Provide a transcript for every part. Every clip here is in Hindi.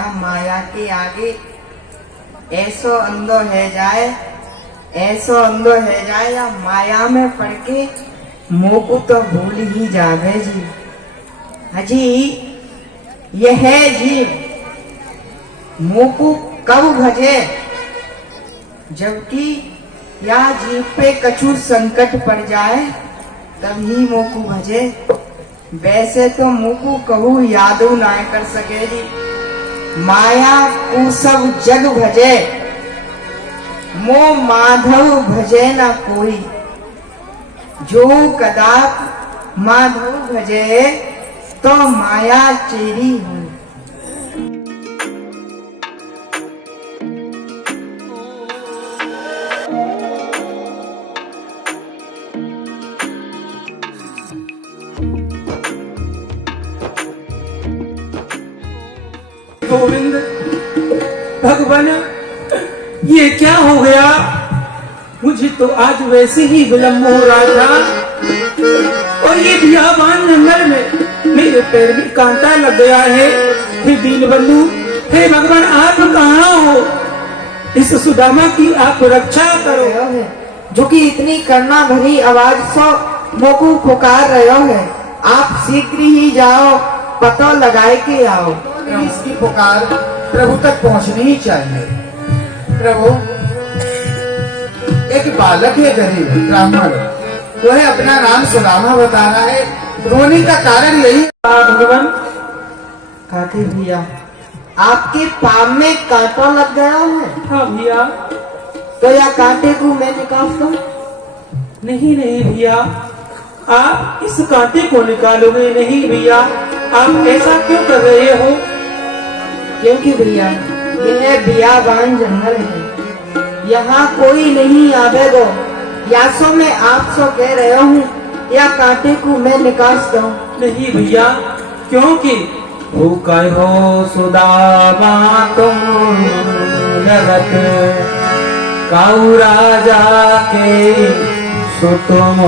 या माया के आगे ऐसो अंधो है जाए, ऐसो अंधो है जाए या माया में पड़ के मोकू तो भूल ही जावे जी। हजी यह है जी मोकू कब भजे, जबकि या जीव पे कछु संकट पड़ जाए तभी मोकू भजे। वैसे तो मोकू कहू यादो ना कर सके जी। माया को सब जग भजे, मो माधव भजे ना कोई। जो कदाप माधव भजे तो माया चेरी हुई। गोविंद भगवान, ये क्या हो गया? मुझे तो आज वैसे ही विलम्ब हो रहा था और ये बियाबान जंगल में मेरे पैर में कांटा लग गया है। हे दीनबंधु, हे भगवान, आप कहाँ हो? इस सुदामा की आप रक्षा करो। जो कि इतनी करना भरी आवाज से मोकू पुकार रहे है। आप शीघ्र ही जाओ, पता लगाए के आओ। इसकी पुकार प्रभु तक पहुंचनी ही चाहिए। प्रभु, एक बालक है गरीब ब्राह्मण, वो है अपना नाम सुदामा बता रहा है। रोने का कारण यही। भगवान, काटे भैया, आपके पाँव में कांटा लग गया है। हाँ भैया। तो या कांटे को मैं निकाल दूं? नहीं नहीं भैया, आप इस कांटे को निकालोगे नहीं भैया। आप ऐसा क्यों कर रहे हो? क्योंकि भैया यह बियाबान जंगल है, यहाँ कोई नहीं आवेगा। या सो मैं आप सो कह रहा हूँ, या कांटे को मैं निकाल दूं? नहीं भैया, क्योंकि हो कहो सुदामा तुम जगत काऊ राजा के सुतुम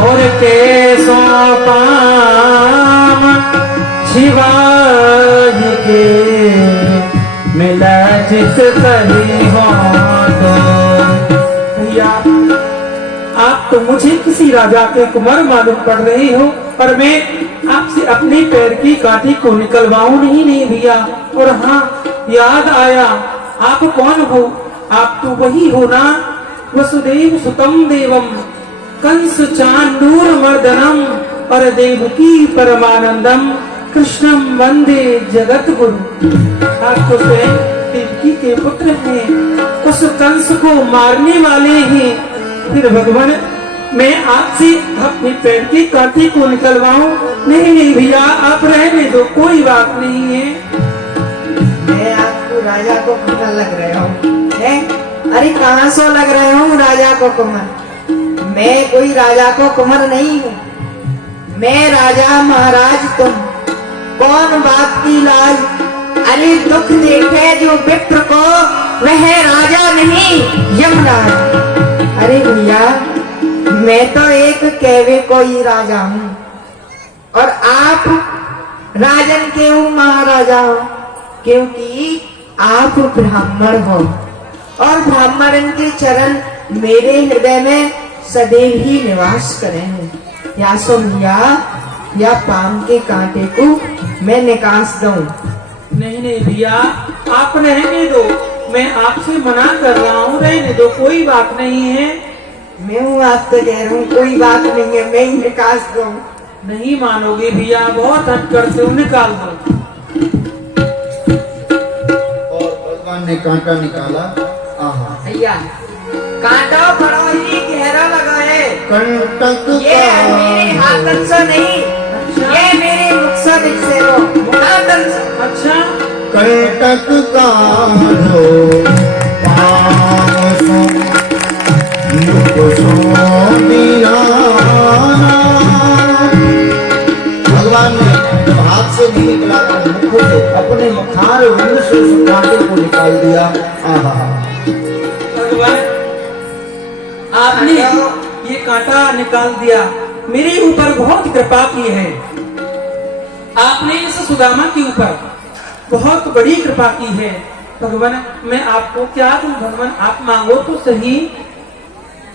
और केसो पाम शिवाज के मिला जित कही हो। तो भैया, आप तो मुझे किसी राजा के कुंवर मालूम पड़ रहे हो, पर मैं आपसे अपने पैर की कांटी को निकलवाऊं नहीं। नहीं भैया, और हाँ, याद आया, आप कौन हो? आप तो वही हो ना, वसुदेव सुतम देवम कंस चांदूर मर्दनम और देवकी परमानंदम कृष्णम वंदे जगत गुरु। आप तो स्वयं देवकी के पुत्र हैं, उस कंस को मारने वाले हैं। फिर भगवान, मैं आपसे अपने पैर की कांटी को निकलवाऊं? नहीं नहीं भैया, आप रहने दो, कोई बात नहीं है। मैं आपको राजा को कुमार लग रहा हूँ? अरे कहाँ सो लग रहा हूँ राजा को कुमार? मैं कोई राजा को कुमार नहीं हूँ। मैं राजा महाराज, तुम कौन बात की लाज? अरे दुख देखे जो विप्र को, वह राजा नहीं यमराज। अरे भैया, मैं तो एक कहवे कोई राजा हूँ और आप राजन के हूँ महाराजा हो, क्योंकि आप ब्राह्मण हो और ब्राह्मण के चरण मेरे हृदय में सदैव ही निवास करें हैं। या सो भैया, या पाम के कांटे को मैं निकास दूं? नहीं नहीं भैया, आप रहने दो, मैं आपसे मना कर रहा हूँ, रहने दो, कोई बात नहीं है। मैं हूँ आपसे कह रहा हूँ, कोई बात नहीं है, मैं ही निकास दूं। नहीं मानोगे भैया, बहुत हट करते हो, निकाल दो। और भगवान ने कांटा निकाला। आहा, भैया, कांटा बड़ा ही गहरा लगा है। कंटक ये मेरे हाथन से नहीं, ये मेरे मुख से दिखे हो, मुखातन से। अच्छा, कंटक काढ़ो पाँव सो मुख सो निराना। भगवान ने हाथ से नहीं निकला, मुख से अपने मुखार विंद से उस कांटे को निकाल दिया। आहा, भगवान, आपने ये कांटा निकाल दिया, मेरे ऊपर बहुत कृपा की है। आपने इस सुदामा के ऊपर बहुत बड़ी कृपा की है भगवान। मैं आपको क्या दूं भगवान, आप मांगो तो सही।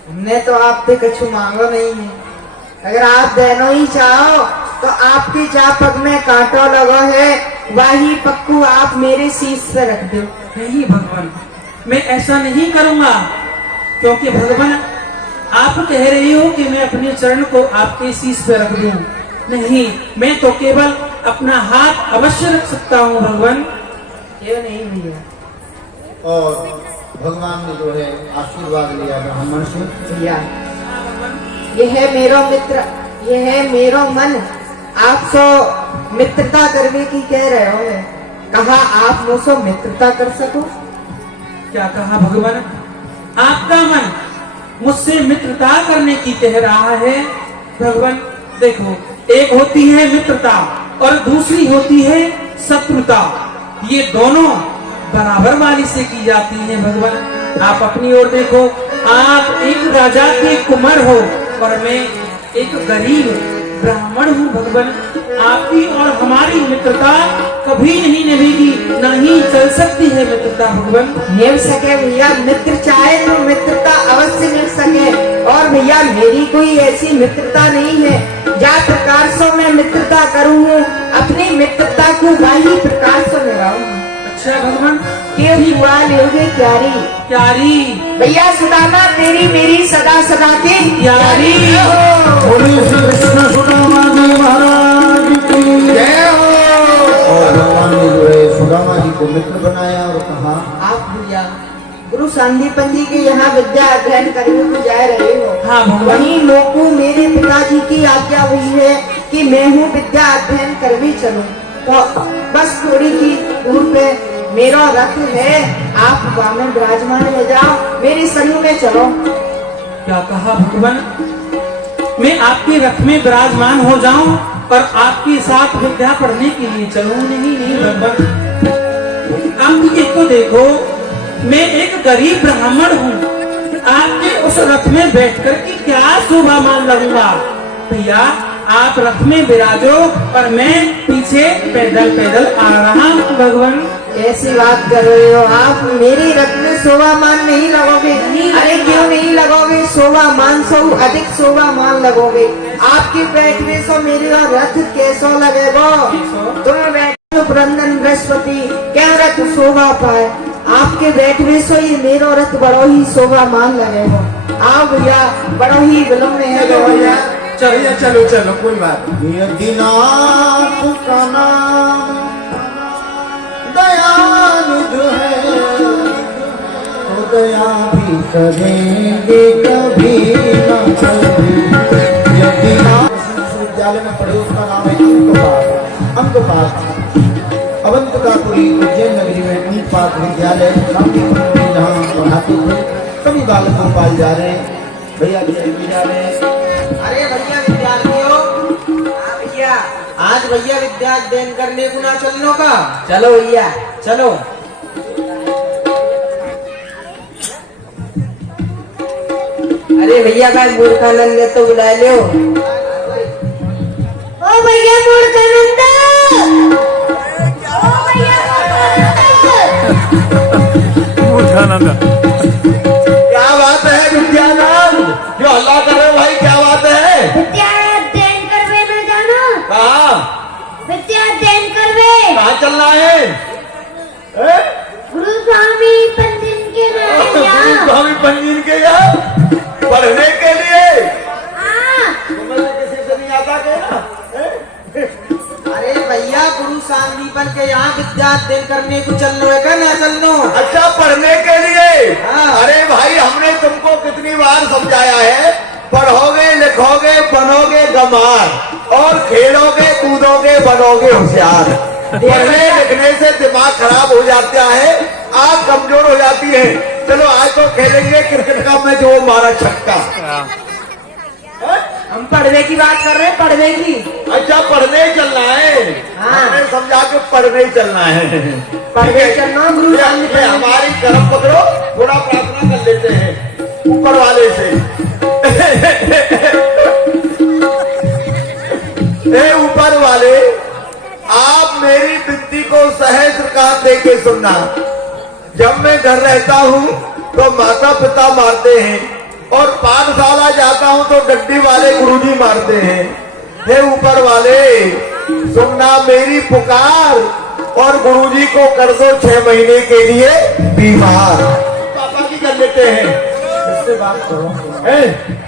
हमने तो आपसे कुछ मांगो नहीं है, अगर आप देनो ही चाहो तो आपकी जा पग में कांटो लगो है, वही पक्कू आप मेरे शीश पे रख दो। नहीं भगवान, मैं ऐसा नहीं करूंगा, क्योंकि भगवान आप कह रही हो कि मैं अपने चरण को आपके शीश पे रख दूं। नहीं, मैं तो केवल अपना हाथ अवश्य रख सकता हूँ भगवान। क्यों नहीं भैया? और भगवान ने जो है आशीर्वाद लिया ब्राह्मण से। भैया ये है मेरो मित्र, ये है मेरो मन, आप सो मित्रता करने की कह रहे हो, कहा आप मुझसे मित्रता कर सको। क्या कहा भगवान? आपका मन मुझसे मित्रता करने की कह रहा है भगवान। देखो, एक होती है मित्रता और दूसरी होती है शत्रुता। ये दोनों बराबर वाली से की जाती है भगवान। आप अपनी ओर देखो, आप एक राजा के कुमार हो और मैं एक गरीब ब्राह्मण हूँ भगवान। आपकी और हमारी मित्रता कभी नहीं निभेगी, ना ही चल सकती है मित्रता भगवान। निभ सके भैया, मित्र चाहे तो मित्रता अवश्य निभ सके। और भैया मेरी कोई ऐसी मित्रता नहीं है, जा प्रकार से मैं मित्रता करूँ, अपनी मित्रता को वही प्रकार से निभाऊँ। अच्छा भगवान, क्यों हुआ लोगे क्यारी? क्यारी भैया सुदामा तेरी मेरी सदा सदा की क्यारी बोलिए श्री कृष्ण सुदामा जी महाराज की जय हो। और भगवान ने जो है सुदामा जी को मित्र बनाया और कहा, आप भैया गुरु संदीपन जी के यहाँ विद्या अध्ययन करने को जा रहे हो। हाँ भगवान। वहीं लोगों मेरे पिताजी की आज्ञा हुई है कि मैं हूँ विद्या अध्ययन कर भी चलूं, तो बस थोड़ी की दूर पे मेरा रथ है, आप वहाँ में विराजमान हो जाओ, मेरे संग में चलो। क्या कहा भगवान? मैं आपके रथ में विराजमान हो जाऊं और आपके साथ विद्या पढ़ने के लिए चलूं? नहीं नहीं भगवान, आप एक तो देखो, मैं एक गरीब ब्राह्मण हूँ, आपके उस रथ में बैठकर के क्या शोभा मान लगूंगा। भैया आप रथ में विराजो और मैं पीछे पैदल पैदल आ रहा हूँ भगवान। ऐसी बात कर रहे हो आप, मेरी रथ में शोभा मान नहीं लगोगे। अरे क्यों नहीं लगोगे? शोभा मान सो अधिक शोभा मान लगोगे। आपके बैठने से मेरे रथ कैसो लगेगा? तुम बैठो ब्रंदन बृहस्पति, क्या रथ शोभा पाए? आपके बैठने से ये मेरा रथ बड़ो ही शोभा मान लगेगा। आओ भैया, बड़ो ही विलम्ब है भैया। चलो चलो चलो, कोई बात नहीं। दीनाथ का नाम दयालु जो है, तो दया भी करेंगे कभी न कभी। विश्वविद्यालय में पढ़े, उसका नाम है अंकपाठ। अंकपाठ अवंतिकापुरी उज्जैन नगरी में अंकपाठ विद्यालय जहाँ पढ़ाते थे। सभी बालक भोपाल जा रहे हैं, भैया जा रहे हैं। अरे भैया विद्यार्थियों, हाँ भैया, आज भैया विद्या अध्ययन करने को ना चलने का? चलो भैया चलो। अरे भैया का मूर्खानंद ने तो बुला लो। ओ भैया मूर्खानंद, ओ भैया क्या बात है विद्यानंद, जो हल्ला कर रहे हो भाई, क्या बात है? विद्या अध्ययन करवे में जाना, कहाँ विद्या अध्ययन करवे कहाँ चलना है? गुरु स्वामी पंडित के यहाँ। स्वामी पंजीन के यहाँ पढ़ने के लिए। हाँ, तुम्हें किसी से नहीं आता क्या? अरे भैया गुरु सांदीपन के यहाँ विद्या अध्ययन करने को चलनो है क्या ना चलनो? अच्छा, पढ़ने के लिए। हाँ। अरे भाई, हमने तुमको कितनी बार समझाया है, पढ़ोगे लिखोगे बनोगे गंवार और खेलोगे कूदोगे बनोगे होशियार। पढ़ने लिखने से दिमाग खराब हो जाता है, आंख कमजोर हो जाती है। चलो आज तो खेलेंगे क्रिकेट का मैच, वो मारा छक्का। हम पढ़ने की बात कर रहे हैं, पढ़ने की। अच्छा, पढ़ने ही चलना है। हाँ। हमने समझा के पढ़ने ही चलना है। पढ़ने चलना गुरु ये सांदीपन। हमारी तरफ पकड़ो, थोड़ा प्रार्थना कर लेते हैं ऊपर वाले से। ए ऊपर वाले, दे के सुनना। जब मैं घर रहता हूँ तो माता पिता मारते हैं, और पाठशाला जाता हूँ तो डड्डी वाले गुरुजी मारते हैं। हे ऊपर वाले, सुनना मेरी पुकार, और गुरुजी को कर दो 6 महीने के लिए बीमार। पापा की कर लेते हैं, इससे बात करो।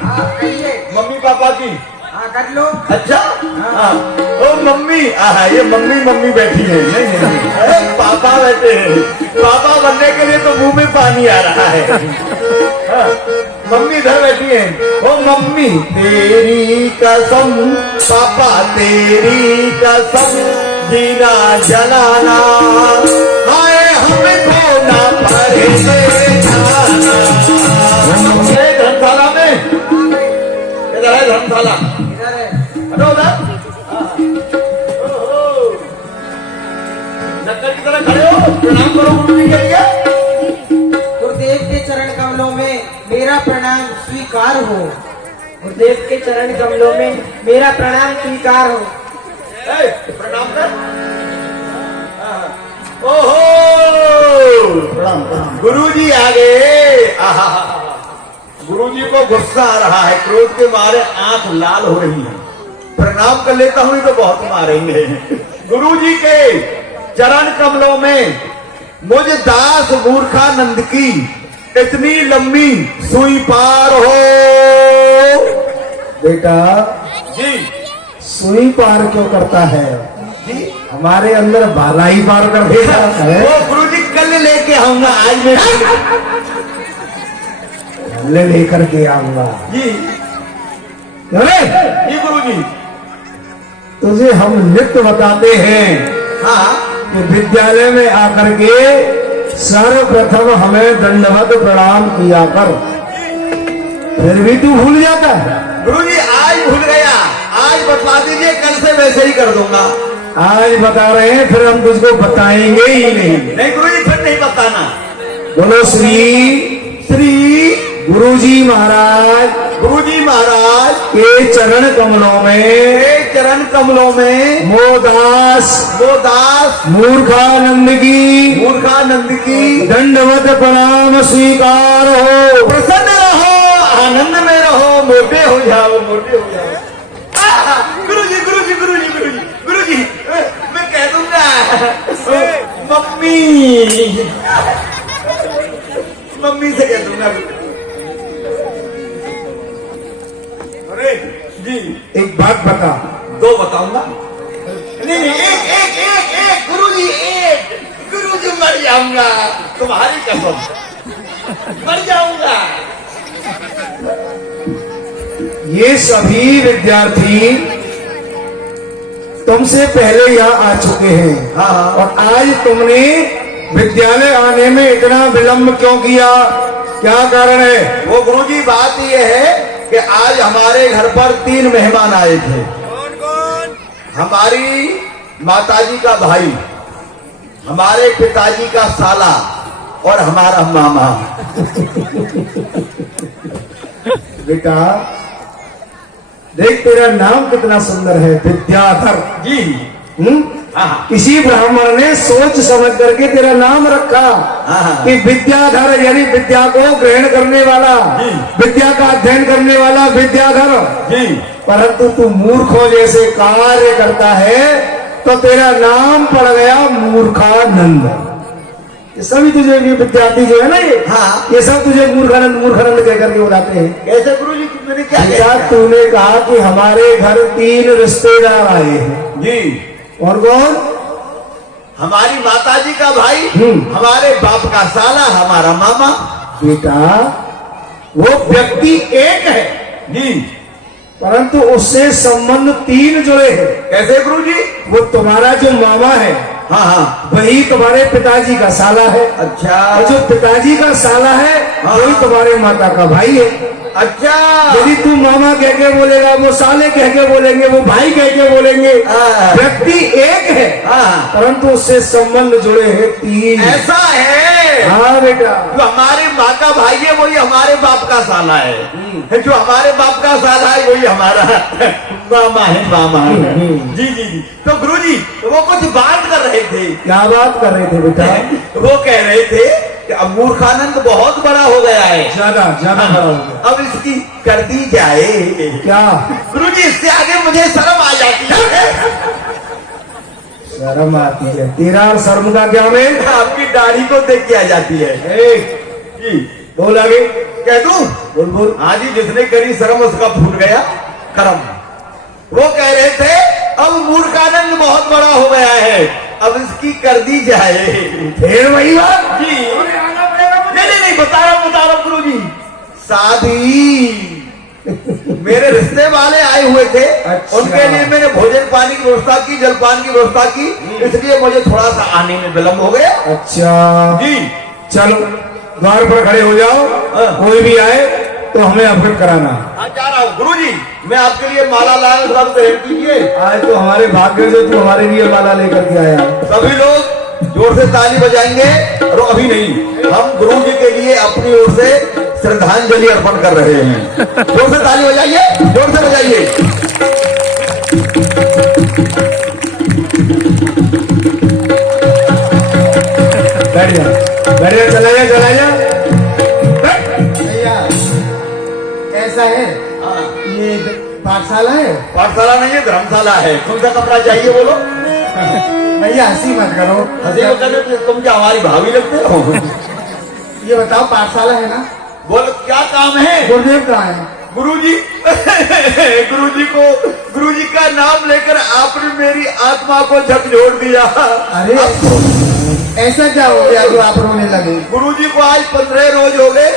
हाँ कहिए। मम्मी पापा की। हाँ कर लो। अच्छा हाँ। ओ मम्मी, ये मम्मी बैठी है। नहीं, पापा बैठे हैं। पापा बनने के लिए तो मुंह में पानी आ रहा है। हाँ, मम्मी इधर बैठी है। ओ मम्मी तेरी कसम, पापा तेरी कसम, जीना जलाना, हाय हमको ना पड़े जाना। धर्मशाला में इधर है, धर्मशाला इधर है। नक्कर की तरह खड़े हो, प्रणाम करो गुरु जी के लिए। गुरुदेव के चरण कमलों में मेरा प्रणाम स्वीकार हो। गुरुदेव के चरण कमलों में मेरा प्रणाम स्वीकार हो। प्रणाम कर। ओहो, प्रणाम प्रणाम। गुरु जी आ गए। गुरु जी को गुस्सा आ रहा है, क्रोध के मारे आंख लाल हो रही है। प्रणाम कर लेता हूं तो बहुत मारेंगे। गुरु जी के चरण कमलों में मुझ दास मूर्खानंद की इतनी लंबी सुई पार हो। बेटा जी सुई पार क्यों करता है? जी, हमारे अंदर भाला ही पार कर देता है। वो गुरु जी कल लेके आऊंगा, आज मैं ले लेकर के आऊंगा। जी अरे जी गुरु जी। तुझे हम नित्य बताते हैं हाँ कि विद्यालय में आकर के सर्वप्रथम हमें दंडवत प्रणाम किया कर, फिर भी तू भूल जाता है। गुरु जी आज भूल गया, आज बतला दीजिए, कल से वैसे ही कर दूंगा। आज बता रहे हैं, फिर हम तुझको बताएंगे ही नहीं। नहीं गुरु जी फिर नहीं बताना। बोलो श्री गुरुजी महाराज के चरण कमलों में मोदास मूर्खानंद की दंडवत प्रणाम स्वीकार हो। प्रसन्न रहो, आनंद में रहो, मोटे हो जाओ। गुरु जी मैं कह दूंगा मम्मी से कह दूंगा। अरे जी एक बात बता। 2 बताऊंगा। नहीं एक गुरु जी मर जाऊंगा, तुम्हारी कसम मर जाऊंगा। ये सभी विद्यार्थी तुमसे पहले यहाँ आ चुके हैं। हाँ। और आज तुमने विद्यालय आने में इतना विलंब क्यों किया? क्या कारण है? वो गुरुजी बात ये है कि आज हमारे घर पर 3 मेहमान आए थे। कौन? हमारी माताजी का भाई, हमारे पिताजी का साला और हमारा मामा। बेटा देख, तेरा नाम कितना सुंदर है, विद्याधर जी। किसी ब्राह्मण ने सोच समझ करके तेरा नाम रखा कि विद्याधर, यानी विद्या को ग्रहण करने वाला, विद्या का अध्ययन करने वाला विद्याधर जी। परंतु तू मूर्खों जैसे कार्य करता है तो तेरा नाम पड़ गया मूर्खानंद। ये सभी तुझे, ये विद्यार्थी जो है ना, ये सब तुझे मूर्खानंद कह करके बुलाते हैं। कैसे गुरुजी? मैंने क्या क्या तूने कहा कि हमारे घर 3 रिश्तेदार आए हैं जी। और कौन? हमारी माताजी का भाई, हमारे बाप का साला, हमारा मामा। बेटा वो व्यक्ति एक है जी, परंतु उससे संबंध 3 जुड़े हैं। कैसे गुरुजी? वो तुम्हारा जो मामा है, हाँ, वही तुम्हारे पिताजी का साला है। अच्छा। और जो पिताजी का साला है वही तुम्हारे माता का भाई है। अच्छा। यदि तू मामा कह के बोलेगा, वो साले कह के बोलेंगे, वो भाई कह के बोलेंगे। व्यक्ति एक है परंतु उससे संबंध जुड़े हैं 3। ऐसा है हाँ बेटा, जो हमारे माँ का भाई है वही हमारे बाप का साला है, जो हमारे बाप का साला है वही हमारा मामा है, मामा है। जी जी जी। तो गुरुजी वो कुछ बात कर रहे थे। क्या बात कर रहे थे बेटा? वो कह रहे थे कि अब मूर्खानंद बहुत बड़ा हो गया है, ज्यादा ज्यादा बड़ा हो गया। अब इसकी कर दी जाए क्या? गुरुजी, इससे आगे मुझे शर्म आ जाती है। शर्म आती है? तेरा और शर्म का क्या में? आपकी दाढ़ी को देख के आ जाती है। जी बोल आगे। कह दूं? बोल बोल। हाँ जी, जिसने करी शर्म उसका फूट गया कर्म। वो कह रहे थे अब मूर्खानंद बहुत बड़ा हो गया है, अब इसकी कर दी जाए। फिर वही बात जी नहीं, बता रहा हूँ गुरु जी। शादी मेरे रिश्ते वाले आए हुए थे, अच्छा। उनके लिए मैंने भोजन पानी की व्यवस्था की, जलपान की व्यवस्था की, इसलिए मुझे थोड़ा सा आने में विलम्ब हो गया। अच्छा जी चलो, द्वार पर खड़े हो जाओ, कोई भी आए तो हमें अवगत कराना। हाँ, जा रहा हूँ गुरु जी, मैं आपके लिए माला लाया, सब ग्रहण कीजिए। आज तो हमारे भाग्य से तू हमारे लिए माला लेकर के आया। सभी लोग जोर से ताली बजाएंगे, और अभी नहीं, हम गुरु जी के लिए अपनी ओर से श्रद्धांजलि अर्पण कर रहे हैं। जोर से ताली बजाइए, जोर से बजाइए। बैठ जा, बैठ जा, चला जा, चला जा। भैया ऐसा है, ये पाठशाला है। पाठशाला नहीं है, धर्मशाला है। कौन सा कपड़ा चाहिए बोलो? भैया हंसी मत करो, हंसी को कहते थे, तुम क्या हमारी भाभी लगते हो? ये बताओ पाठशाला है ना? बोलो क्या काम है? गुरुदेव कहाँ है? गुरुजी गुरुजी का नाम लेकर आपने मेरी आत्मा को झकझोर दिया। अरे ऐसा क्या हो गया जो आप रोने लगे? गुरुजी को आज 15 रोज हो गए।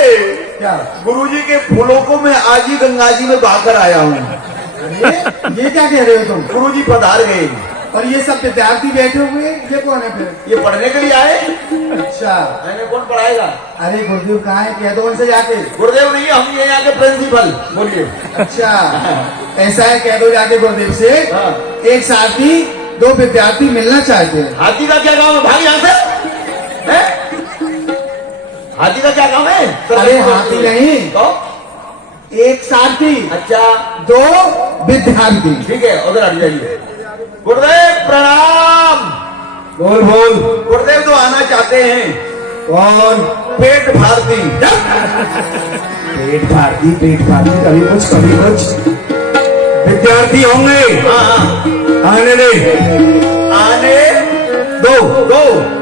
क्या? गुरुजी के फूलों को मैं आज ही गंगा जी में बहाकर आया हूँ। अरे ये क्या कह रहे हो तुम? गुरुजी पधार गए। और ये सब विद्यार्थी बैठे हुए, ये कौन है फिर? ये पढ़ने के लिए आए। अच्छा, मैंने कौन पढ़ाएगा? अरे गुरुदेव कहाँ है? कह दो उनसे जाके। गुरुदेव नहीं, हम ये यहाँ के प्रिंसिपल। बोलिए। अच्छा ऐसा है, कह दो जाके गुरुदेव से, हाँ। एक साथी 2 विद्यार्थी मिलना चाहते हैं। हाथी का क्या काम है? भाग यहाँ से। हैं? हाथी का क्या काम है? अरे हाथी नहीं, तो एक साथी अच्छा 2 विद्यार्थी। ठीक है, उधर हट जाइए। गुरुदेव प्रणाम। बोल बोल। गुरुदेव तो आना चाहते हैं। कौन? पेट भारती। पेट भारती, पेट भारती, कभी कुछ कभी कुछ। विद्यार्थी होंगे, हाँ, आने दे। आने दो।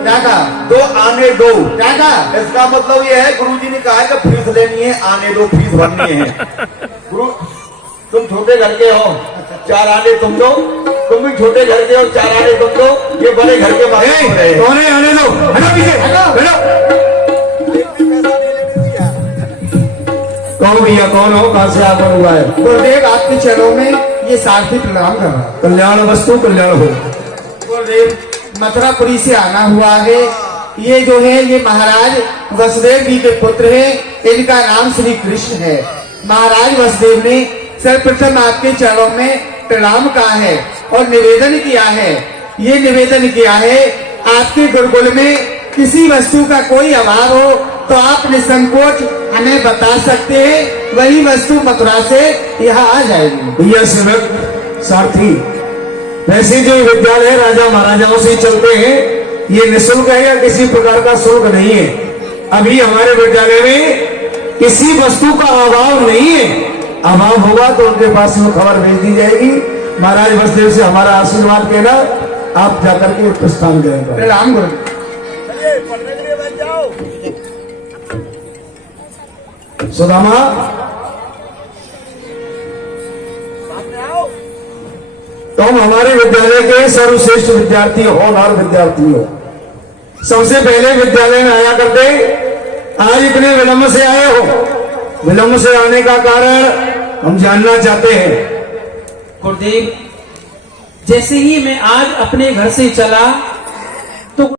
क्या कहा? 2 आने दो। क्या कहा? इसका मतलब यह है, गुरुजी ने कहा कि फीस लेनी है, आने दो, फीस भरनी है। गुरु तुम छोटे घर के हो, 4 आने तुम दो, तुम भी छोटे घर के हो, 4 आने तुम दो, ये बड़े घर के मालिक हो रहे हैं। कौन है? आने दो, हटो पीछे, हटो। कौन भैया, कौन हो, कहाँ से आकर हुआ है? गुरुदेव आपके चरणों में ये सारथी प्रणाम कर रहा है। कल्याण वस्तु कल्याण हो। गुरुदेव मथुरापुरी से आना हुआ है। ये जो है ये महाराज वसुदेव जी के पुत्र है, इनका नाम श्री कृष्ण है। महाराज वसुदेव ने सर्वप्रथम आपके चरणों में प्रणाम कहा है और निवेदन किया है। ये निवेदन किया है, आपके गुरुकुल में किसी वस्तु का कोई अभाव हो तो आप निसंकोच हमें बता सकते हैं, वही वस्तु मथुरा से यहाँ आ जाएगी। भैया सेवक सारथी, वैसे जो विद्यालय राजा महाराजाओं से चलते हैं, ये निःशुल्क है या किसी प्रकार का शुल्क नहीं है। अभी हमारे विद्यालय में किसी वस्तु का अभाव नहीं है। अभाव होगा तो उनके पास में खबर भेज दी जाएगी। महाराज वसुदेव से हमारा आशीर्वाद देना, आप जाकर के प्रस्थान करेंगे। प्रणाम गुरु। सुदामा, तुम हमारे विद्यालय के सर्वश्रेष्ठ विद्यार्थी हो, होनहार विद्यार्थी हो। सबसे पहले विद्यालय में आया करते, आज इतने विलंब से आए हो। विलंब से आने का कारण हम जानना चाहते हैं। गुरुदेव, जैसे ही मैं आज अपने घर से चला तो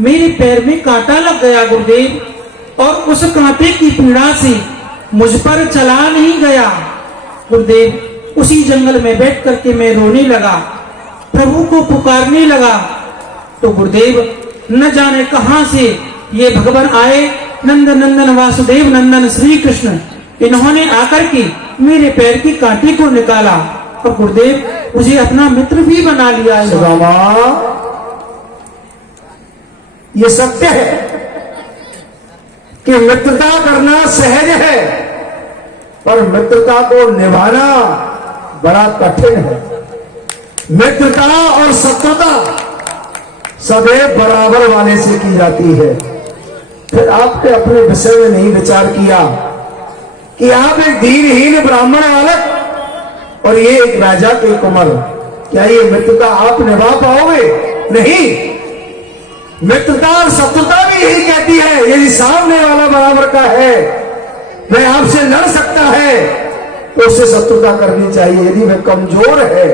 मेरे पैर में कांटा लग गया गुरुदेव, और उस कांटे की पीड़ा से मुझ पर चला नहीं गया गुरुदेव। उसी जंगल में बैठ करके मैं रोने लगा, प्रभु को पुकारने लगा। तो गुरुदेव न जाने कहां से ये भगवान आए नंद नंदन वासुदेव नंदन श्री कृष्ण, इन्होंने आकर के मेरे पैर की कांटे को निकाला और गुरुदेव मुझे अपना मित्र भी बना लिया। सुदामा, ये सत्य है कि मित्रता करना सहज है, पर मित्रता को निभाना बड़ा कठिन है। मित्रता और शत्रुता सदैव बराबर वाले से की जाती है। फिर आपने अपने विषय में नहीं विचार किया कि आप एक दीनहीन ब्राह्मण बालक और ये एक राजा के कुंवर, क्या ये मित्रता आप निभा पाओगे? नहीं। मित्रता और शत्रुता भी यही कहती है, यदि सामने वाला बराबर का है, वह आपसे लड़ सकता है तो उससे शत्रुता करनी चाहिए, यदि वह कमजोर है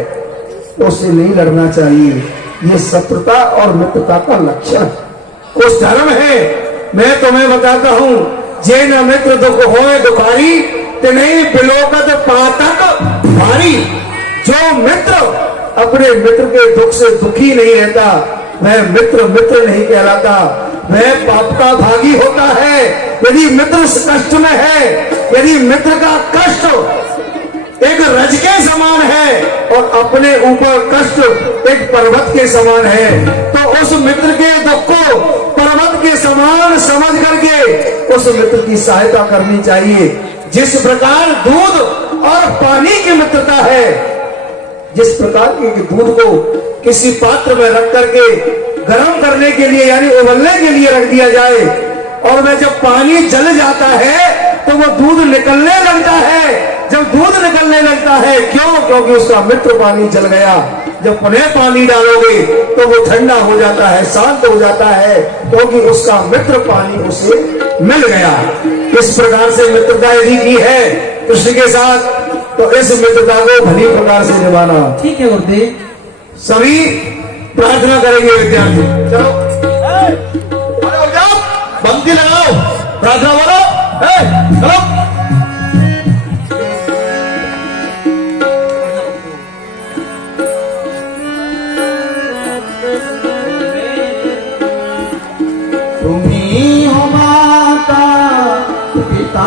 तो उससे नहीं लड़ना चाहिए। ये शत्रुता और मित्रता का लक्षण कुछ धर्म है। मैं तुम्हें बताता हूं, जे न मित्र दुख होए दुखारी, ते नहीं बिलोकत पातक भारी। जो मित्र अपने मित्र के दुख से दुखी नहीं रहता, वह मित्र मित्र नहीं कहलाता, वह पाप का भागी होता है। यदि मित्र कष्ट में है, यदि मित्र का कष्ट एक रज के समान है और अपने ऊपर कष्ट एक पर्वत के समान है, तो उस मित्र के दुख को पर्वत के समान समझ करके उस मित्र की सहायता करनी चाहिए। जिस प्रकार दूध और पानी की मित्रता है, जिस प्रकार के दूध को किसी पात्र में रख करके गर्म करने के लिए यानी उबलने के लिए रख दिया जाए और वह जब पानी जल जाता है तो वो दूध निकलने लगता है। जब दूध निकलने लगता है, क्यों? क्योंकि उसका मित्र पानी जल गया। जब पुनः पानी डालोगे तो वो ठंडा हो जाता है, शांत हो जाता है, क्योंकि उसका मित्र पानी उसे मिल गया। इस प्रकार से मित्रता यदि की है कृष्ण के साथ, तो इस मित्रता को भली प्रकार से निभाना। ठीक है गुरुदेव। सभी प्रार्थना करेंगे विद्यार्थी। चलो खड़े हो जाओ, पंक्ति लगाओ, प्रार्थना बोलो। चलो तुम्ही हो माता पिता,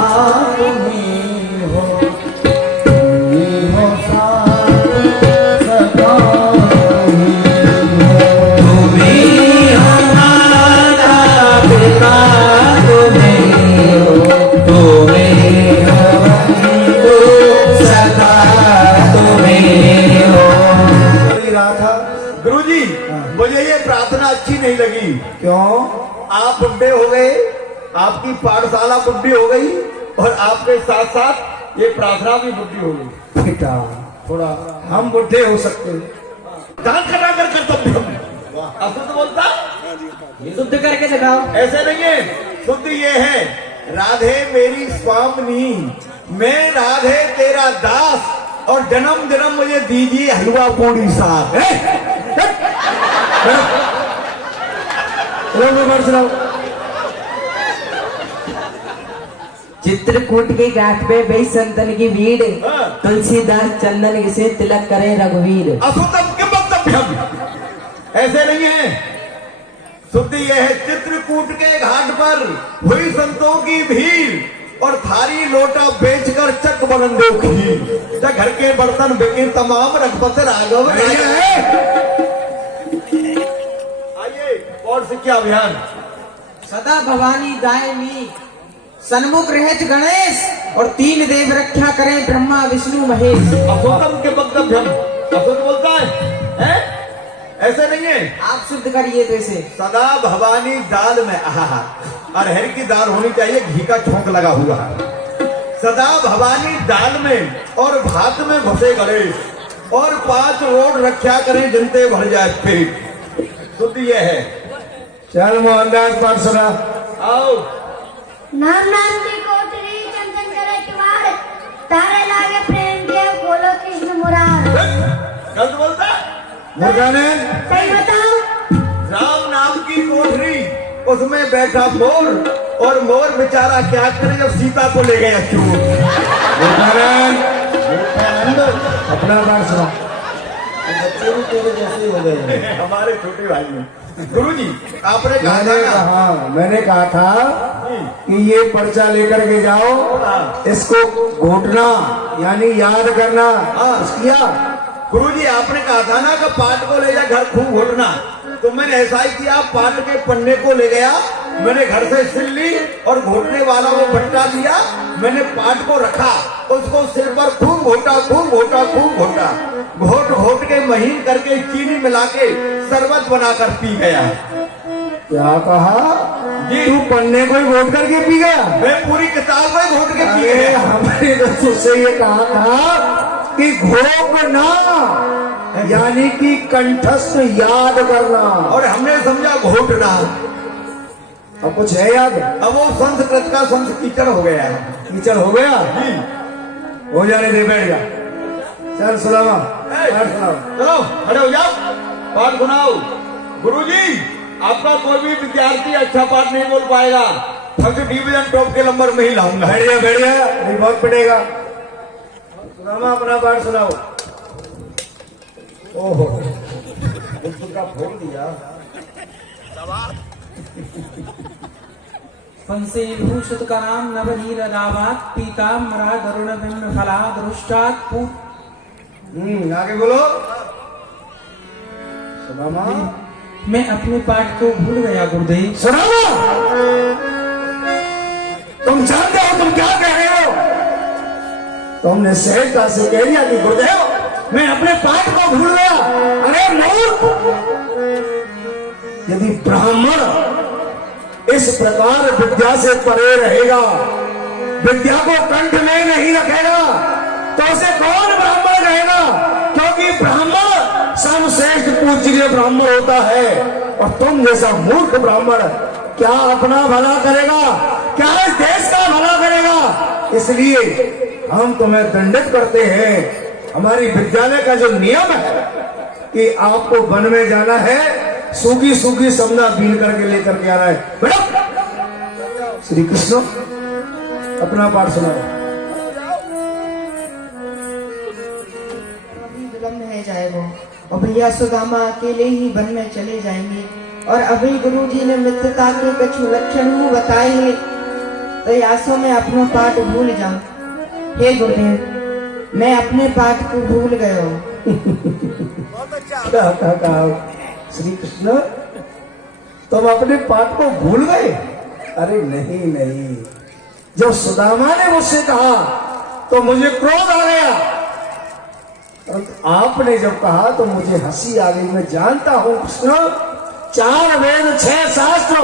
तुम्ही हो साथ सदा, तुम्ही हो माता पिता, तुम्ही हो सदा, तुम्ही हो। रहा था गुरुजी, मुझे ये प्रार्थना अच्छी नहीं लगी। क्यों? आप बुढ़े हो गए, आपकी पाठशाला बुढ़ी हो गई और आपके साथ साथ ये प्रार्थना भी बुढ़ी हो गई। बेटा, थोड़ा हम बुढ़े हो सकते हैं, दांत कटा कर कर्तव्य अशुद्ध बोलता, शुद्ध करके दिखाओ। ऐसे नहीं है। शुद्ध ये है, राधे मेरी स्वामिनी, मैं राधे तेरा दास और जन्म जन्म मुझे दीजिए हलवा पूरी साथ। चित्रकूट की घाट पे बई संतन की भीड़, हाँ। तुलसीदास चंदन से तिलक करे रघुवीर। अशुद्धम के वक्तव्यम, ऐसे नहीं है। शुद्ध यह है, चित्रकूट के घाट पर हुई संतों की भीड़ और थारी लोटा बेचकर चक बलंदों की, जब घर के बर्तन बिके तमाम रघुपत राघव। आइए और शिक्षा अभियान। सदा भवानी दायमी, सन्मुख रहत गणेश और तीन देव रक्षा करें ब्रह्मा विष्णु महेश। अशुद्धम के वक्तव्यम, अशुद्ध बोलता है? ऐसे नहीं है। आप शुद्ध करिए तो इसे। सदा भवानी दाल में, आहा, अरहर की दाल होनी चाहिए, घी का छोंक लगा हुआ है। सदा भवानी दाल में और भात में घुसे गणेश और 5 रोड रक्षा करें जिनते भर जाए पेट। शुद्ध ये है। चल मोहनदास पाठ सुना। आओ। नाम नाम की कोठरी चंदन करे किवाड़, तारे लागे प्रेम देव बोलो कृष्ण मुरार। गलत बोलता मुर्गाने सही बताओ। राम नाम की कोठरी, उसमें बैठा मोर और मोर बेचारा क्या करे जब सीता को ले गया चोर। अपना बात सुना। बच्चे भी तेरे जैसे ही हो गए हमारे छोटे भाई में। गुरुजी आपने कहा था ना, मैंने कहा था कि ये पर्चा लेकर के जाओ, इसको घोटना यानी याद करना। किया गुरुजी आपने कहा था ना कि पाठ को ले जा घर खूब घोटना, तो मैंने ऐसा ही किया। पाठ के पन्ने को ले गया, मैंने घर से सिल ली और घोटने वाला वो बट्टा दिया, मैंने पाठ को रखा, उसको सिर पर खूब घोटा खूब घोटा खूब घोटा, घोट घोट के महीन करके चीनी मिला के शरबत बनाकर पी गया। क्या कहा? जी। तू पन्ने को ही घोट करके पी गया? मैं पूरी किताब में घोट के पी अरे गया। हमारे दोस्तों से ये कहा था कि घोटना यानी कि कंठस्थ याद करना, और हमने समझा घोटना। अब कुछ है याद? अब वो संस्कृत का संस्कीचड़ हो गया है। कीचड़ हो गया? हो जाने दे, बैठ जा। चल सुलामा, पाठ सुनाओ। चलो खड़े हो जाओ, पाठ सुनाओ। गुरुजी आपका कोई भी विद्यार्थी अच्छा पाठ नहीं बोल पाएगा, फर्स्ट डिवीजन टॉप के नंबर में ही लाऊंगा। बैठ जा, बैठ जा, नहीं बहुत पड़ेगा। सुलामा अपना पाठ सुनाओ। ओहो, का फोड़ दिया। पंसे भूषित कराम नवनीर दावात पीताम्बरा दरुण बिम्ब फला दृष्टात आगे बोलो। सुदामा, मैं अपने पाठ को भूल गया गुरुदेव। सुदामा, तुम जानते हो तुम क्या कह रहे हो? तुमने सहजता से कह दिया कि गुरुदेव मैं अपने पाठ को भूल गया। अरे मूर्ख, यदि ब्राह्मण इस प्रकार विद्या से परे रहेगा, विद्या को कंठ में नहीं रखेगा, तो उसे कौन ब्राह्मण कहेगा? क्योंकि ब्राह्मण सर्वश्रेष्ठ पूज्य ब्राह्मण होता है, और तुम जैसा मूर्ख ब्राह्मण क्या अपना भला करेगा, क्या इस देश का भला करेगा? इसलिए हम तुम्हें दंडित करते हैं। हमारी विद्यालय का जो नियम है कि आपको वन में जाना है, सूखी सूखी समना बीन करके लेकर के आना है। बेटा श्री कृष्ण अपना पाठ सुनाओ। अभी विलम्ब है जाए वो, और भैया सुदामा अकेले ही वन में चले जाएंगे, और अभी गुरुजी ने मित्रता के कुछ लक्षण बताए हैं, तो यासो में अपना पाठ भूल जाऊं। हे गुरुदेव, मैं अपने पाठ को भूल गया हूँ। कहा श्री कृष्ण तुम अपने पाठ को भूल गए? अरे नहीं नहीं, जब सुदामा ने मुझसे कहा तो मुझे क्रोध आ गया, परंतु आपने जब कहा तो मुझे हंसी आ गई। मैं जानता हूं कृष्ण, 4 वेद 6 शास्त्र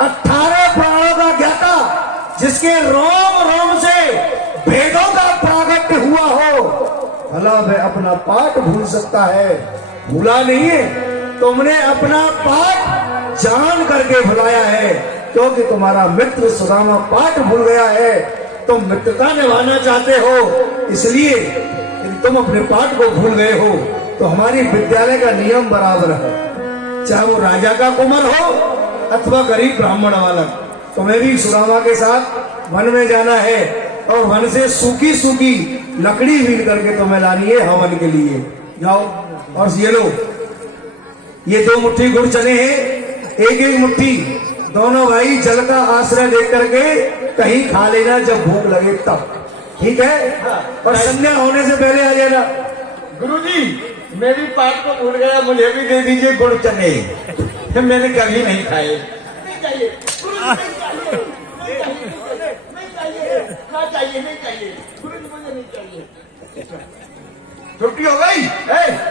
18 प्राणों का ज्ञाता, जिसके रोम रोम से वेदों का प्रागट्य हुआ हो, भला वह अपना पाठ भूल सकता है? भूला नहीं है, तुमने अपना पाठ जान करके भुलाया है, क्योंकि तुम्हारा मित्र सुदामा पाठ भूल गया है। तुम मित्रता निभाना चाहते हो, इसलिए यदि तुम अपने पाठ को भूल गए हो तो हमारी विद्यालय का नियम बराबर है, चाहे वो राजा का कुंवर हो अथवा गरीब ब्राह्मण वाला। तुम्हें भी सुदामा के साथ वन में जाना है, और वन से सूखी सूखी लकड़ी बीन करके तुम्हें लानी है हवन के लिए। जाओ, और ये लो, ये 2 मुट्ठी गुड़ चने हैं, एक एक मुट्ठी दोनों भाई जल का आश्रय दे करके कहीं खा लेना जब भूख लगे तब, ठीक है? और संध्या होने से पहले आ जाना। गुरुजी मैं भी पाठ को भूल गया, मुझे भी दे दीजिए गुड़ चने, मैंने कभी नहीं खाए। नहीं चाहिए गुरुजी, नहीं चाहिए, नहीं चाहिए, नहीं चाहिए, ना चाहिए, नहीं चाहिए गुरुजी, मुझे नहीं चाहिए। छुट्टी हो गई?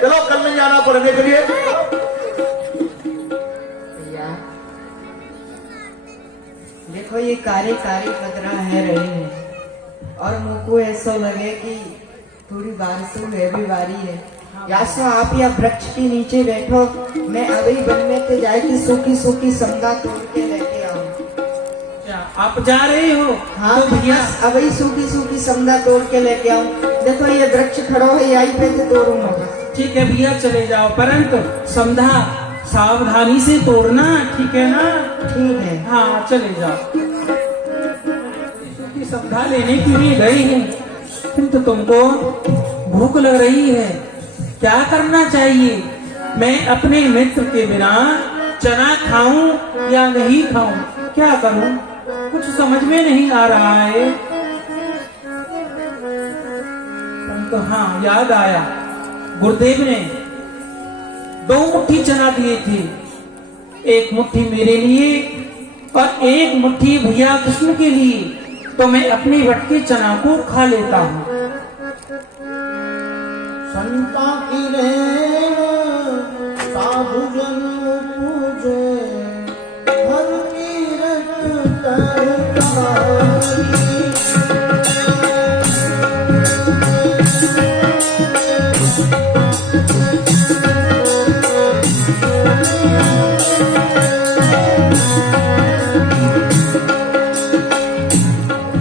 चलो कल नहीं जाना पढ़ने के लिए। भैया देखो, ये कारी कारी बदरा है रही है, और मुझको ऐसा लगे कि थोड़ी बारिश है भी बारी है। यासो आप या वृक्ष के नीचे बैठो, मैं अभी वन में से जाके सूखी सूखी समदा तोड़ के लेके आऊं। क्या आप जा रहे हो? हाँ तो भैया अभी सूखी सूखी समदा तोड़ के लेके आऊं। देखो ये वृक्ष खड़ो है, यहीं पे से तोड़ूंगा बस। ठीक है भैया, चले जाओ, परंतु समझा सावधानी से तोड़ना, ठीक है ना? ठीक है। हाँ चले जाओ। की समझा लेने के लिए गई हूँ, किंतु तुमको भूख लग रही है, क्या करना चाहिए? मैं अपने मित्र के बिना चना खाऊं या नहीं खाऊं, क्या करूं, कुछ समझ में नहीं आ रहा है। तो हाँ, याद आया, गुरुदेव ने 2 मुट्ठी चना दिए थे, एक मुट्ठी मेरे लिए और एक मुट्ठी भैया कृष्ण के लिए। तो मैं अपने भटके चना को खा लेता हूँ। संता की रेण साधु जन पूजे, हर तीरथ तरकारी।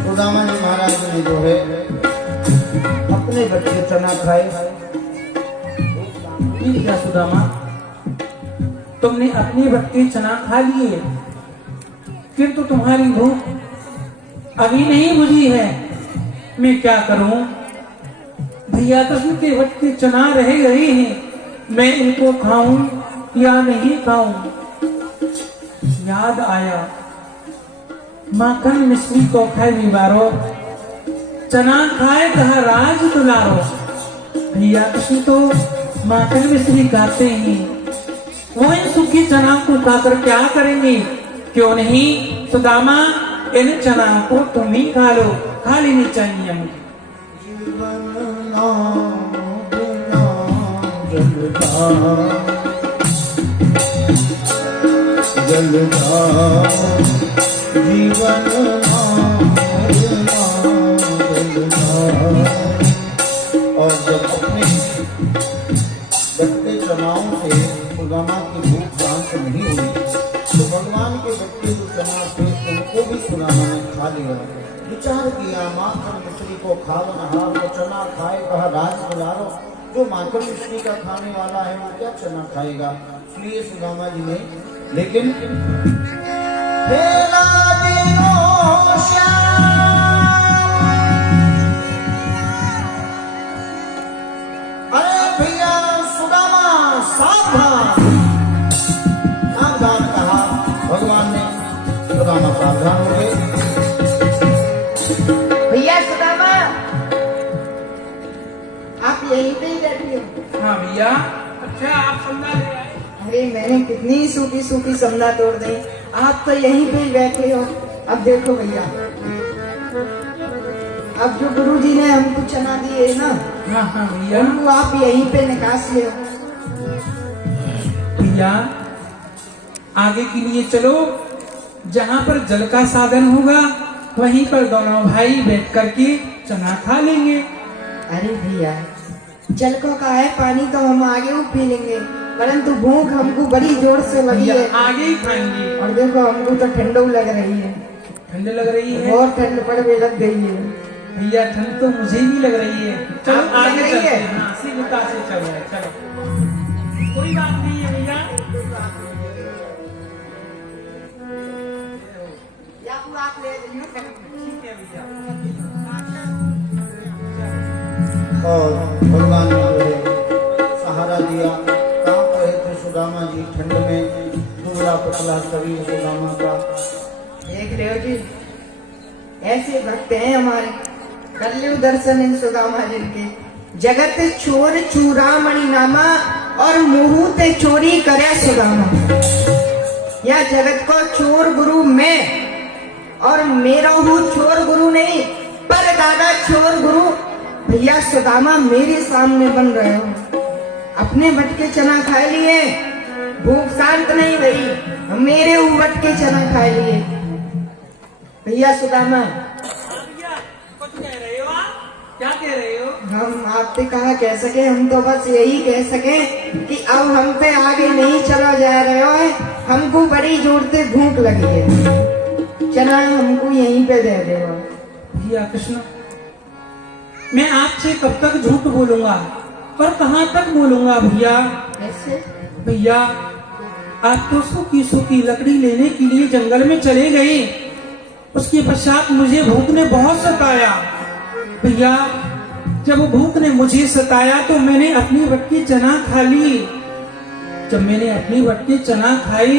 सुदामा जी महाराज ने जो है अपने बच्चे चना खाए। क्या सुदामा, तुमने अपने भटके चना खा लिए, फिर तो तुम्हारी भूख अभी नहीं बुझी है। मैं क्या करूं, भैया कृष्ण के भटके चना रह गए हैं, मैं इनको खाऊं या नहीं खाऊं। याद आया, माखन मिश्री को खाए निवारो, चना खाए कहा राज दुलारो। भैया कृष्ण तो माखन मिश्री खाते हैं, वो इन सूखी चना को खाकर क्या करेंगे। क्यों नहीं सुदामा, इन चना को तुम ही खा लो, खा लेनी चाहिए मुझे। जीवन नाम बिना जलता, जलता जीवन नाम बिना जलता। और जब अपने बच्चे चनाओं से सुदामा की भूख शांत नहीं हुई, तो भगवान के बच्चे जो चना थे उनको भी सुदामा ने खा लिया। विचार किया, माखन मिश्री को खावनहार को चना खाए कहा राज दुलारो। जो माखन मिश्री का खाने वाला है वो क्या चना खाएगा। इसलिए सुदामा जी ने, लेकिन हेला दिनों श्याम, अरे भैया सुदामा सावधान, सावधान कहा भगवान ने। सुदामा सावधान हो गए। भैया सुदामा, आप यहीं पे ही बैठे हो? हाँ भैया। अच्छा, आप समझा ले आए। अरे मैंने कितनी सूखी सूखी समझा तोड़ दी, आप तो यहीं पे ही बैठे हो। अब देखो भैया, अब जो गुरुजी ने हमको चना दिए ना, हाँ हाँ भैया। उनको आप यहीं पे निकास ले। भैया आगे के लिए चलो, जहाँ पर जल का साधन होगा वहीं पर दोनों भाई बैठ करके चना खा लेंगे। अरे भैया, जल को का है, पानी तो हम आगे वो पी लेंगे, परंतु भूख हमको बड़ी जोर से लगी भैया है। आगे ही खाएंगे। और देखो हमको तो ठंडो लग रही है, ठंड लग रही है। बहुत ठंड पड़ भी लग गई है। भैया ठंड तो मुझे भी लग रही है। चलो आपको लग आगे रही चलते है? हैं। हाँ, सीधा से चल रहा है, चलो कोई बात नहीं है भैया। या फिर आप ले जाइए। ठीक है भैया। और भगवान ने जो है सहारा दिया। कांप रहे थे सुदामा जी ठंड में, दुबला पतला शरीर सुदामा का। देख रहे हो जी, ऐसे भक्त हैं हमारे, कर लो दर्शन इन सुदामा जी के। जगत चोर चूड़ामणि नामा और मुहू ते चोरी करे सुदामा। या जगत को चोर गुरु मैं, और मेरा हूँ चोर गुरु नहीं, पर दादा चोर गुरु भैया सुदामा मेरे सामने बन रहे हो। अपने भटके चना खा लिए, भूख शांत नहीं भई, मेरे उबट के चना खा लिए। भैया सुदामा, भैया कुछ कह रहे हो आप? क्या कह रहे हो? हम आपसे कहा कह सके, हम तो बस यही कह सके कि अब हम पे आगे नहीं चला जा रहे हो, हमको बड़ी जोर से भूख लगी है, चना हमको यहीं पे दे दे। भैया कृष्ण, मैं आपसे कब तक झूठ बोलूंगा और कहाँ तक बोलूंगा भैया? कैसे? भैया आप तो सूखी सूखी लकड़ी लेने के लिए जंगल में चले गए, उसके पश्चात मुझे भूख ने बहुत सताया। भैया जब भूख ने मुझे सताया तो मैंने अपनी भटकी चना खा ली। जब मैंने अपनी बट्टी चना खाई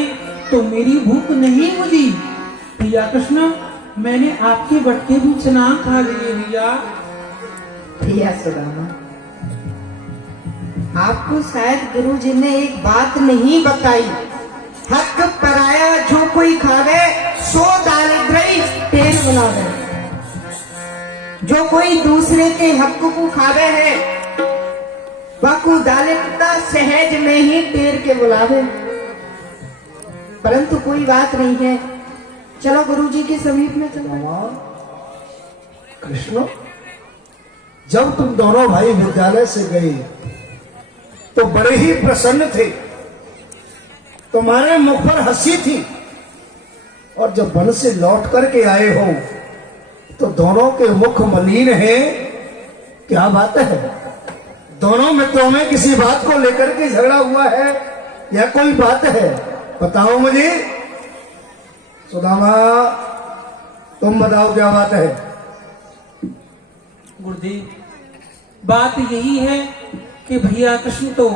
तो मेरी भूख नहीं बुझी भैया कृष्ण। मैंने आपके बट्टे भी चना खा लिए भैया। भैया सुदामा, आपको शायद गुरुजी ने एक बात नहीं बताई। हक पराया जो कोई खावे सो दारिद्रई टेर बनावे। जो कोई दूसरे के हक को खावे है बाकू दारिद्रता सहज में ही टेर के बुलावे। परंतु कोई बात नहीं है, चलो गुरुजी के समीप में चलो। कृष्ण, जब तुम दोनों भाई विद्यालय से गए तो बड़े ही प्रसन्न थे, तुम्हारे मुख पर हंसी थी, और जब वन से लौट करके आए हो तो दोनों के मुख मलिन हैं। क्या बात है? दोनों मित्रों में किसी बात को लेकर के झगड़ा हुआ है या कोई बात है? बताओ मुझे। सुदामा, तुम बताओ क्या बात है? गुरुदेव, बात यही है कि भैया कृष्ण तो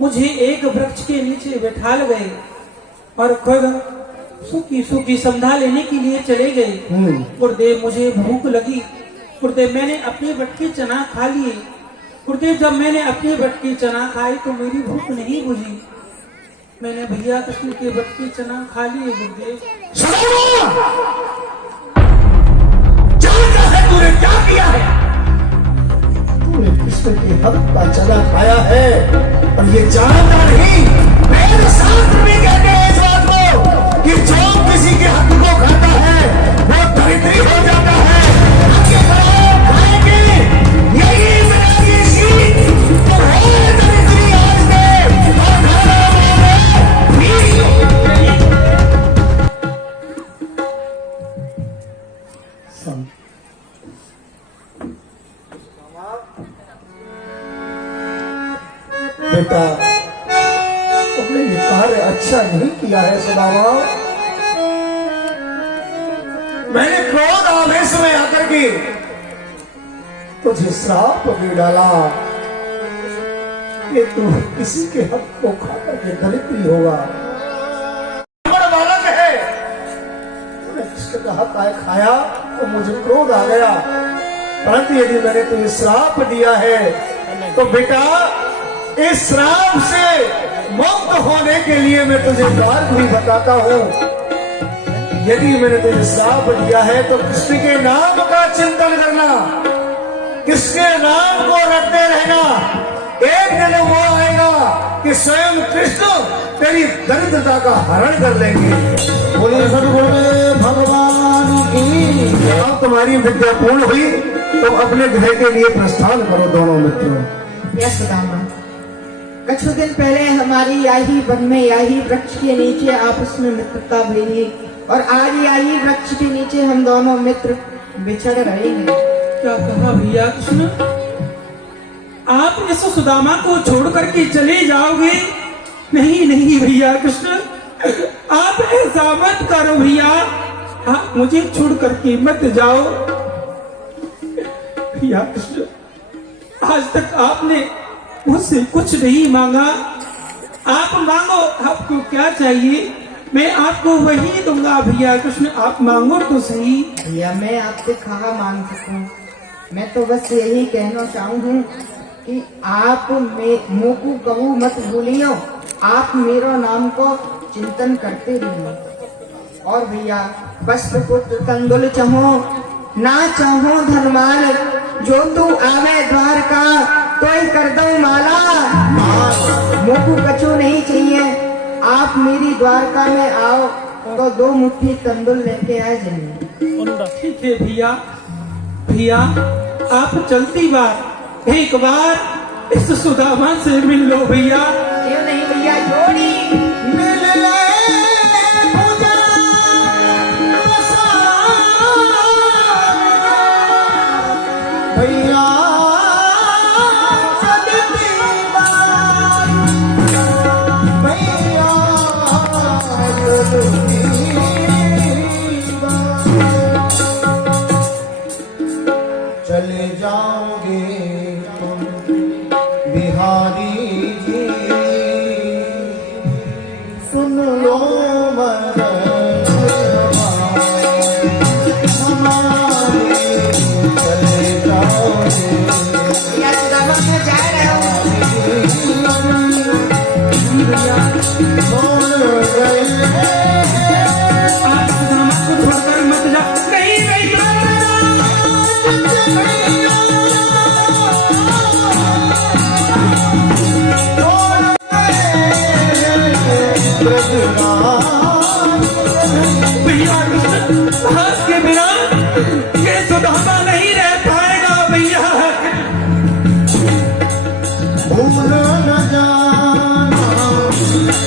मुझे एक वृक्ष के नीचे बैठा गए और खुद सूखी सूखी समझा लेने के लिए चले गए। गुरुदेव, मुझे भूख लगी। गुरुदेव, मैंने अपनी बटकी चना खा लिए। गुरुदेव, जब मैंने अपनी बटकी चना खाई तो मेरी भूख नहीं बुझी। मैंने भैया कृष्ण की बटकी चना खा लिए। गुरुदेव, जानता है तूने क्या किया है? तूने कृष्ण के हक का चना खाया है, और ये जानता नहीं, वेद शास्त्र भी कहते हैं इस बात को कि जो किसी के हक को खाता है वो दरिद्री हो जाता है। आपके खराब खाएंगे, यही मेरी सीख तो है। दरिद्री आज दे और बेटा, तुमने ये कार्य अच्छा नहीं किया है सुदामा। मैंने क्रोध आवेश में आकर के तुझे श्राप भी डाला कि तू किसी के हक को खाकर के दरिद्री होगा। बालक है, तूने कृष्ण का हक खाया तो मुझे क्रोध आ गया, परंतु यदि मैंने तुझे श्राप दिया है तो बेटा इस श्राप से मुक्त होने के लिए मैं तुझे मार्ग भी बताता हूँ। यदि मैंने तुझे श्राप दिया है तो कृष्ण के नाम का चिंतन करना, कृष्ण के नाम को रटते रहना। एक दिन वो आएगा कि स्वयं कृष्ण तेरी दरिद्रता का हरण कर लेंगे। बोले सदगुरुदेव भगवान की। अब तुम्हारी विद्या पूर्ण हुई, तुम अपने गृह के लिए प्रस्थान करो दोनों मित्रों। यस सुदामा, कुछ दिन पहले हमारी यही वन में यही वृक्ष के नीचे आपस में मित्रता हुई और आज यही वृक्ष के नीचे हम दोनों मित्र बिछड़ रहे हैं। क्या कहा भैया कृष्ण? आप इस सुदामा को छोड़ करके चले जाओगे? नहीं नहीं भैया कृष्ण, आप ऐसा मत करो भैया। आप मुझे छोड़ करके मत जाओ। भैया कृष्ण, आज तक आपने मुझसे कुछ नहीं मांगा। आप मांगो, आपको क्या चाहिए मैं आपको वही दूंगा। भैया कृष्ण, आप मांगो तो सही। भैया, मैं आपसे कहाँ मांग सकूं? मैं तो बस यही कहना चाहूँ कि आप मोकू कहू मत भूलियो, आप मेरा नाम को चिंतन करते रहिए। और भैया, वस्त्र पुत्र तंदुल चाहो ना चाहो धनमान, जो तू आवे द्वार का तो ही कर दो माला। मोकू कछु नहीं चाहिए, आप मेरी द्वारका में आओ तो 2 मुट्ठी तंदुल लेके आ जाइए। ठीक है भैया। भैया, आप चलती बार एक बार इस सुदामा से मिल लो भैया। क्यों नहीं भैया, जोड़ी मिल ले भैया चले जाओगे तुम बिहारी जी। भैया आपके बिना ये सुदामा नहीं रह पाएगा भैया। भूलो न जाना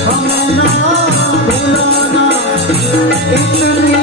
हमें ना भुलाना इतनी